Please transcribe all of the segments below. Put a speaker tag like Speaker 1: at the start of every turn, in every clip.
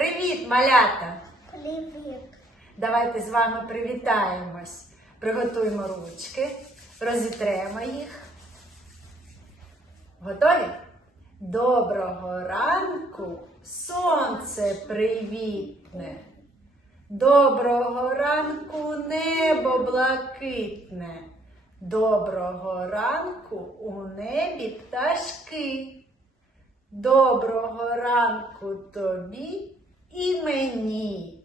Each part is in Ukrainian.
Speaker 1: Привіт, малята!
Speaker 2: Привіт.
Speaker 1: Давайте з вами привітаємось. Приготуємо ручки, розітремо їх. Готові? Доброго ранку, сонце привітне. Доброго ранку, небо блакитне. Доброго ранку у небі пташки. Доброго ранку тобі і мені.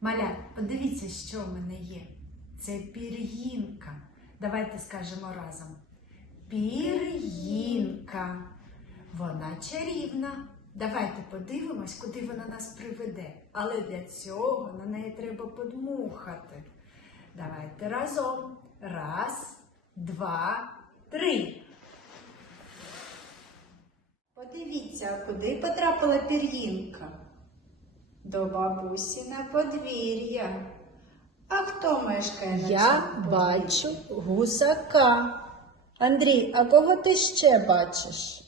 Speaker 1: Маля, подивіться, що в мене є. Це пір'їнка. Давайте скажемо разом. Пір'їнка. Вона чарівна. Давайте подивимось, куди вона нас приведе. Але для цього на неї треба подмухати. Давайте разом. Раз, два, три. Подивіться, куди потрапила пір'їнка. До бабусі на подвір'я. А хто мешкає на
Speaker 3: Я
Speaker 1: цьому
Speaker 3: бачу гусака. Андрій, а кого ти ще бачиш?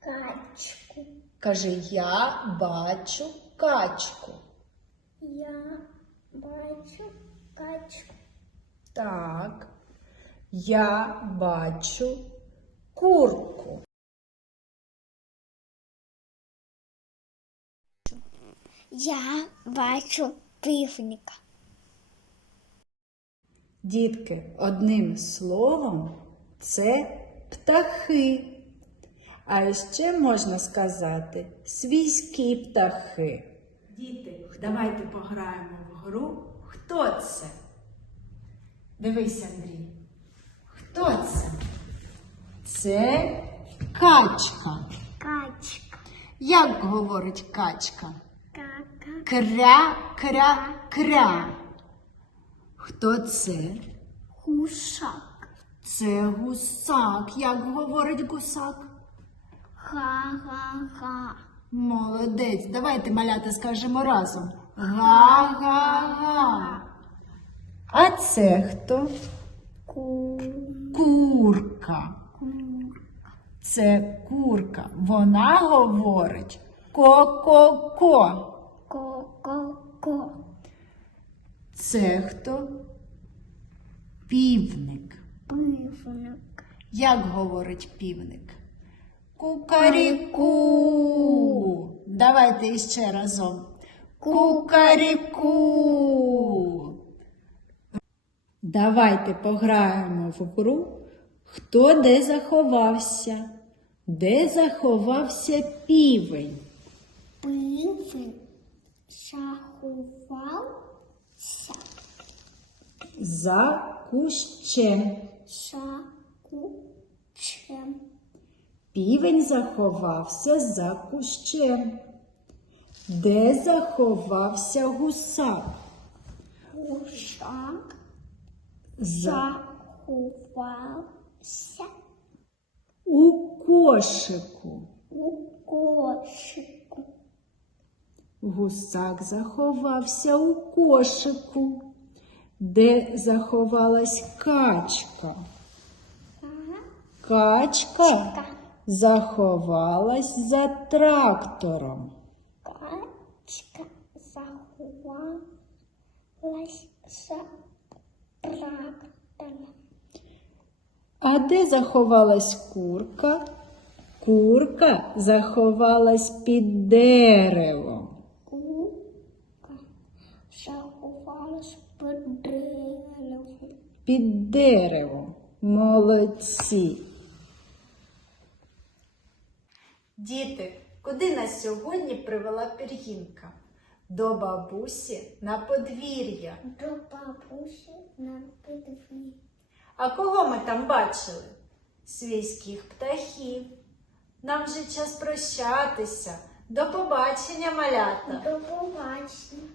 Speaker 2: Качку.
Speaker 3: Кажи, я бачу качку.
Speaker 2: Я бачу качку.
Speaker 3: Так. Я бачу курку.
Speaker 2: Я бачу півника.
Speaker 1: Дітки, одним словом, це птахи. А ще можна сказати свійські птахи. Діти, давайте пограємо в гру. Хто це? Дивись, Андрій. Хто це? Це качка.
Speaker 2: Качка.
Speaker 1: Як говорить качка?
Speaker 2: Кака.
Speaker 1: Кря, кря, кря. Хто це?
Speaker 2: Гусак.
Speaker 1: Це гусак. Як говорить гусак?
Speaker 2: Га-га-га.
Speaker 1: Молодець. Давайте малята скажемо разом. Га-га-га. А це хто?
Speaker 2: Ку.
Speaker 1: Курка. Це курка. Вона говорить. Ко-ко-ко. Це хто? Півник.
Speaker 2: Півник.
Speaker 1: Як говорить півник? Кукаріку. Давайте іще разом. Кукаріку. Давайте пограємо в гру. Хто де заховався? Де заховався півень?
Speaker 2: Півник. Шахувався.
Speaker 1: За кущем.
Speaker 2: Шакучем.
Speaker 1: Півень заховався за кущем. Де заховався гусак?
Speaker 2: Гусак. Заховався
Speaker 1: У кошику.
Speaker 2: у кошику.
Speaker 1: Гусак заховався у кошику. Де заховалась качка? Качка заховалась за трактором.
Speaker 2: Качка заховалась за трактором.
Speaker 1: А де заховалась курка? Курка заховалась під деревом.
Speaker 2: Заховалась під деревом.
Speaker 1: Під деревом. Молодці. Діти, куди нас сьогодні привела пір'їнка? До бабусі на подвір'я.
Speaker 2: До бабусі на підві.
Speaker 1: А кого ми там бачили? Свійських птахів. Нам вже час прощатися. До побачення, малята.
Speaker 2: До побачення.